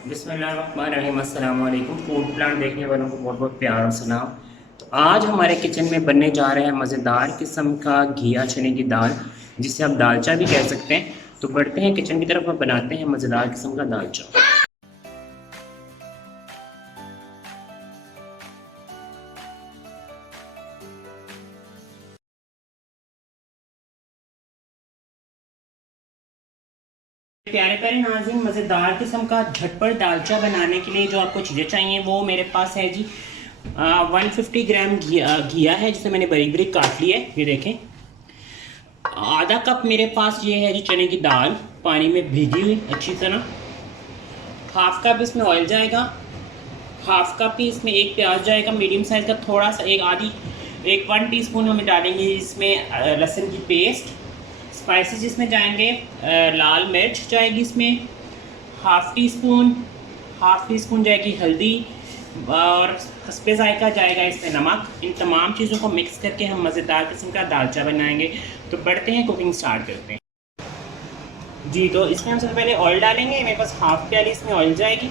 बिस्मिल्लाहिर्रहमानिर्रहीम। अस्सलाम वालेकुम। फूड प्लान देखने वालों को बहुत बहुत प्यार और सलाम। तो आज हमारे किचन में बनने जा रहे हैं मज़ेदार किस्म का घिया चने की दाल, जिसे आप दालचा भी कह सकते हैं। तो बढ़ते हैं किचन की तरफ और बनाते हैं मज़ेदार किस्म का दालचा। प्यारे प्यारे नाज़रीन, मज़ेदार किस्म का झटपट दालचा बनाने के लिए जो आपको चीज़ें चाहिए वो मेरे पास है जी। 150 ग्राम घिया है, जिसे मैंने बारीक बारीक काट लिया है। ये देखें। आधा कप मेरे पास ये है जी चने की दाल, पानी में भीगी हुई अच्छी तरह। हाफ कप इसमें ऑयल जाएगा। हाफ कप ही इसमें एक प्याज जाएगा मीडियम साइज़ का, थोड़ा सा एक 1 टीस्पून हमें डालेंगे इसमें लहसुन की पेस्ट। स्पाइसेस इसमें जाएंगे, लाल मिर्च जाएगी इसमें हाफ़ टी स्पून जाएगी हल्दी, और हस्बे जायका जाएगा इसमें नमक। इन तमाम चीज़ों को मिक्स करके हम मज़ेदार किस्म का दालचा बनाएंगे। तो बढ़ते हैं, कुकिंग स्टार्ट करते हैं जी। तो इसमें हम सबसे पहले ऑयल डालेंगे। मेरे पास हाफ़ प्याली इसमें ऑयल जाएगी,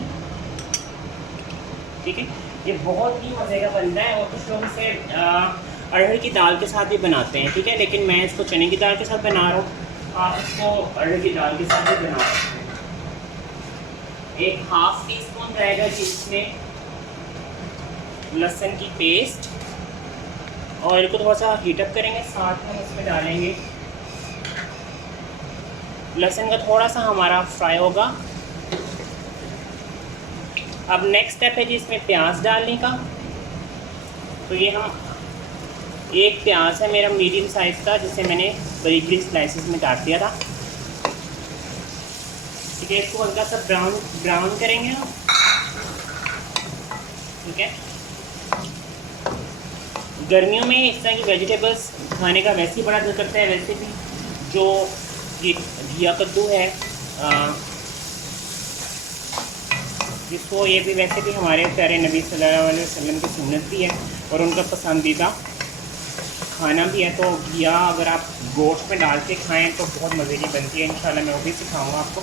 ठीक है। ये बहुत ही मज़े का बनता है, और कुछ लोग इसे अरहर की दाल के साथ भी बनाते हैं, ठीक है। लेकिन मैं इसको चने की दाल के साथ बना रहा हूँ, आप इसको अरहर की दाल के साथ भी बना सकते हैं। एक हाफ़ टी स्पून रहेगा जिसमें लहसुन की पेस्ट, ऑयल को थोड़ा सा हीटअप करेंगे। साथ में इसमें डालेंगे लहसुन का थोड़ा सा हमारा फ्राई होगा। अब नेक्स्ट स्टेप है जी इसमें प्याज डालने का। तो ये हम एक प्याज है मेरा मीडियम साइज़ का, जिसे मैंने बारीक बारीक स्लाइसेस में काट दिया था, ठीक है। इसको हल्का सा ब्राउन करेंगे हम, ठीक है। गर्मियों में इस तरह की वेजिटेबल्स खाने का वैसे ही बड़ा दिल करता है। वैसे भी जो ये घिया कद्दू है, जिसको ये भी वैसे भी हमारे प्यारे नबी सल्लल्लाहु अलैहि वसल्लम की सुन्नत भी है और उनका पसंदीदा खाना भी है। तो घिया अगर आप गोश्त में डाल के खाएँ तो बहुत मज़े की बनती है। इंशाल्लाह मैं वो भी सिखाऊंगा आपको।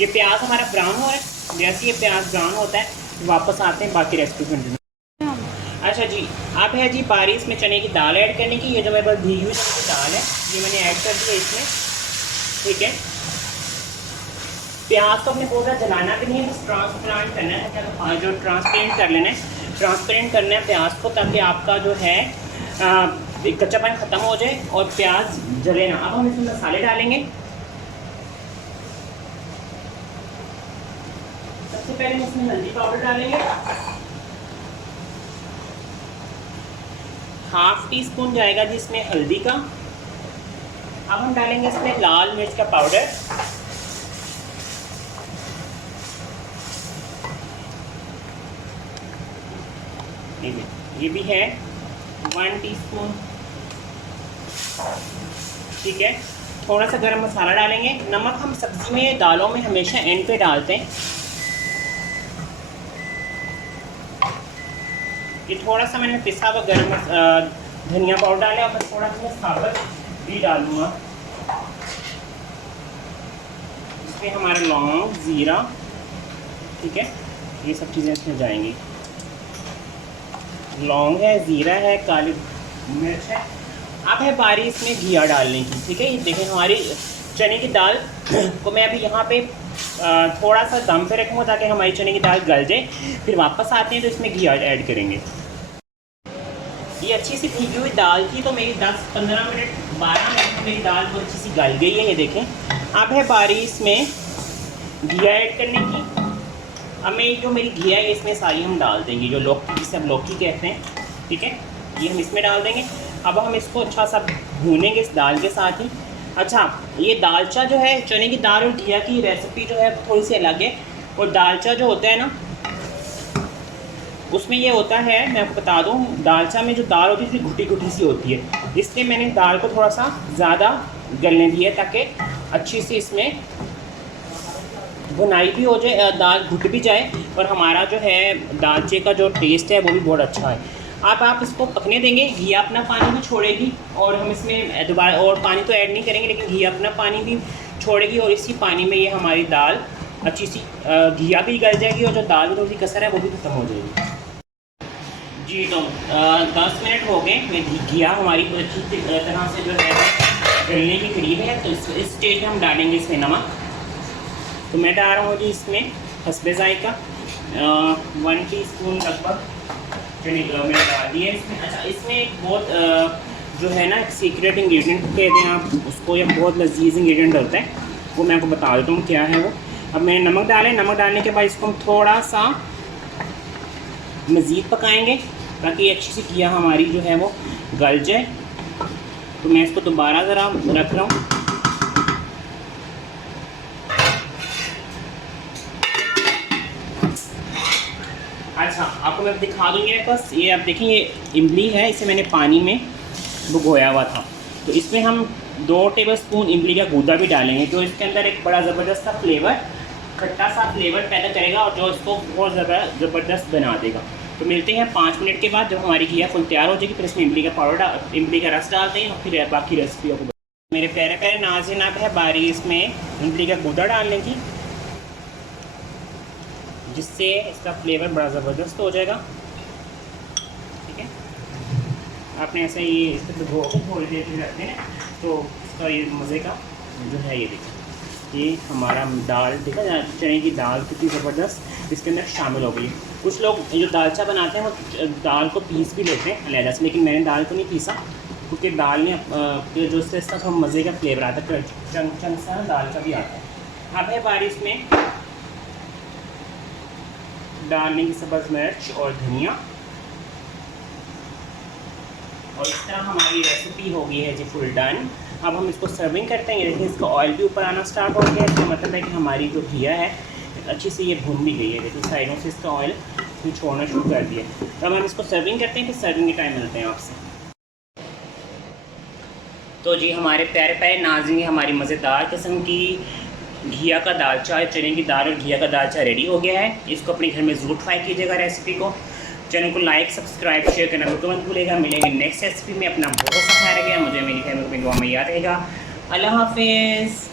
ये प्याज हमारा ब्राउन हो रहा है। जैसे ये प्याज ब्राउन होता है वापस आते हैं बाकी रेसिपी कंटिन्यू। अच्छा जी, अब है जी बारी इसमें चने की दाल ऐड करने की। ये जो मेरे पास भीगी हुई चने की दाल है, ये मैंने ऐड कर दी है इसमें, ठीक है। प्याज को अपने पूरा जलाना भी नहीं है, बस ट्रांसपेरेंट करना है, जो ट्रांसपेरेंट कर लेना है, ट्रांसपेरेंट करना है प्याज को, ताकि आपका जो है कच्चापन ख़त्म हो जाए और प्याज जले ना। अब हम इसमें मसाले डालेंगे। सबसे पहले हम इसमें हल्दी पाउडर डालेंगे, हाफ़ टी स्पून जाएगा जिसमें हल्दी का। अब हम डालेंगे इसमें लाल मिर्च का पाउडर, ये भी है 1 टीस्पून, ठीक है। थोड़ा सा गरम मसाला डालेंगे। नमक हम सब्ज़ी में दालों में हमेशा एंड पे डालते हैं। ये थोड़ा सा मैंने पिसा हुआ गरम धनिया पाउडर डाला, और थोड़ा सा मैं साबुत भी डालूँगा। इसमें हमारा लौंग, ज़ीरा, ठीक है, ये सब चीज़ें इसमें जाएंगी। लौंग है, ज़ीरा है, काली मिर्च है। अब है बारी इसमें घिया डालने की, ठीक है। ये देखें हमारी चने की दाल को मैं अभी यहाँ पे थोड़ा सा दम पे रखूँगा ताकि हमारी चने की दाल गल जाए। फिर वापस आते हैं तो इसमें घिया ऐड करेंगे। ये अच्छी सी भीगी हुई दाल थी, तो मेरी 10-15 मिनट 12 मिनट में मेरी दाल बहुत अच्छी सी गल गई है, ये देखें। अब है बारी इसमें घिया ऐड करने की। अब मैं जो मेरी घिया है इसमें सारी हम डाल देंगे, जो लौकी, जिसे हम लौकी कहते हैं, ठीक है, ये हम इसमें डाल देंगे। अब हम इसको अच्छा सा भूनेंगे इस दाल के साथ ही। अच्छा, ये दालचा जो है, चने की दाल और घिया की रेसिपी जो है थोड़ी सी अलग है। और दालचा जो होता है ना, उसमें ये होता है, मैं आपको बता दूं, दालचा में जो दाल होती है थोड़ी घुटी घुटी सी होती है, इसलिए मैंने दाल को थोड़ा सा ज़्यादा गलने दिया ताकि अच्छी सी इसमें भुनाई भी हो जाए, दाल घुट भी जाए, और हमारा जो है दालचे का जो टेस्ट है वो भी बहुत अच्छा है। अब आप इसको पकने देंगे। घिया अपना पानी भी छोड़ेगी, और हम इसमें दोबारा और पानी तो ऐड नहीं करेंगे, लेकिन घिया अपना पानी भी छोड़ेगी, और इसी पानी में ये हमारी दाल अच्छी सी घिया भी गल जाएगी और जो दाल की थोड़ी सी कसर है वो भी खत्म हो जाएगी। जी तो 10 मिनट हो गए, घिया हमारी अच्छी तरह से जो है गलने के करीब है। तो इस स्टेज में हम डालेंगे इसमें नमक। तो मैं डाल रहा हूँ जी इसमें हस्बे जायका 1 टीस्पून लगभग मैंने डाल दिया इसमें। अच्छा, इसमें एक बहुत जो है ना एक सीक्रेट इंग्रेडिएंट कहते हैं आप उसको, या बहुत लजीज इंग्रेडिएंट होता है, वो मैं आपको बता देता हूँ क्या है वो। अब मैंने नमक डाले, नमक डालने के बाद इसको हम थोड़ा सा मज़ीद पकाएंगे ताकि अच्छी सी घिया हमारी जो है वो गल जाए। तो मैं इसको दोबारा ज़रा रख रहा हूँ। अच्छा, आपको मैं दिखा दूँगी मेरे पास ये, आप देखें ये इमली है, इसे मैंने पानी में भिगोया हुआ था। तो इसमें हम 2 टेबलस्पून इमली का गूदा भी डालेंगे, जो इसके अंदर एक बड़ा ज़बरदस्त सा फ्लेवर, खट्टा सा फ्लेवर पैदा करेगा और जो इसको बहुत ज़बरदस्त बना देगा। तो मिलते हैं 5 मिनट के बाद, जब हमारी घिया फुल तैयार हो जाएगी। फिर इसमें इमली का पाउडर इमली का रस डालते हैं और फिर बाकी रेसिपी को। मेरे प्यारे प्यारे नाज़रीन, अब है बारी इसमें इमली का गूदा डालने की, जिससे इसका फ्लेवर बड़ा ज़बरदस्त हो जाएगा। ठीक है, आपने ऐसे ही इस पर भिगो के थोड़ी देर के लिए रखते हैं तो इसका ये मज़े का जो है ये देखिए, ये हमारा दाल देखा चने की दाल कितनी ज़बरदस्त इसके अंदर शामिल हो गई। कुछ लोग जो दालचा बनाते हैं वो दाल को पीस भी लेते हैं अलहदा से, लेकिन मैंने दाल को नहीं पीसा क्योंकि दाल में जो उससे इसका थोड़ा मज़े का फ्लेवर आता है, चंग सा दाल का भी आता है। अब है बारिश में डालने की सब्ज़ मिर्च और धनिया, और इस तरह हमारी रेसिपी हो गई है जी फुल डन। अब हम इसको सर्विंग करते हैं। देखिए इसका ऑयल भी ऊपर आना स्टार्ट हो गया है, इसका मतलब है कि हमारी जो घिया है अच्छी से ये भून भी गई है। देखिए साइडों से इसका ऑयल छोड़ना शुरू कर दिया। तो अब हम इसको सर्विंग करते हैं, फिर सर्विंग के टाइम मिलते हैं आपसे। तो जी हमारे प्यारे प्यारे नाज़रीन, हमारी मज़ेदार किस्म की घिया का दालचा, चने की दाल और घिया का दालचा रेडी हो गया है। इसको अपने घर में ज़रूर ट्राई कीजिएगा रेसिपी को। चैनल को लाइक सब्सक्राइब शेयर करना बिल्कुल मत भूलिएगा। मिलेंगे नेक्स्ट रेसिपी में। अपना बहुत सा ख्याल रखिएगा, मुझे मेरी फैमिली को दुआ में याद रहेगा। अल्लाह हाफिज़।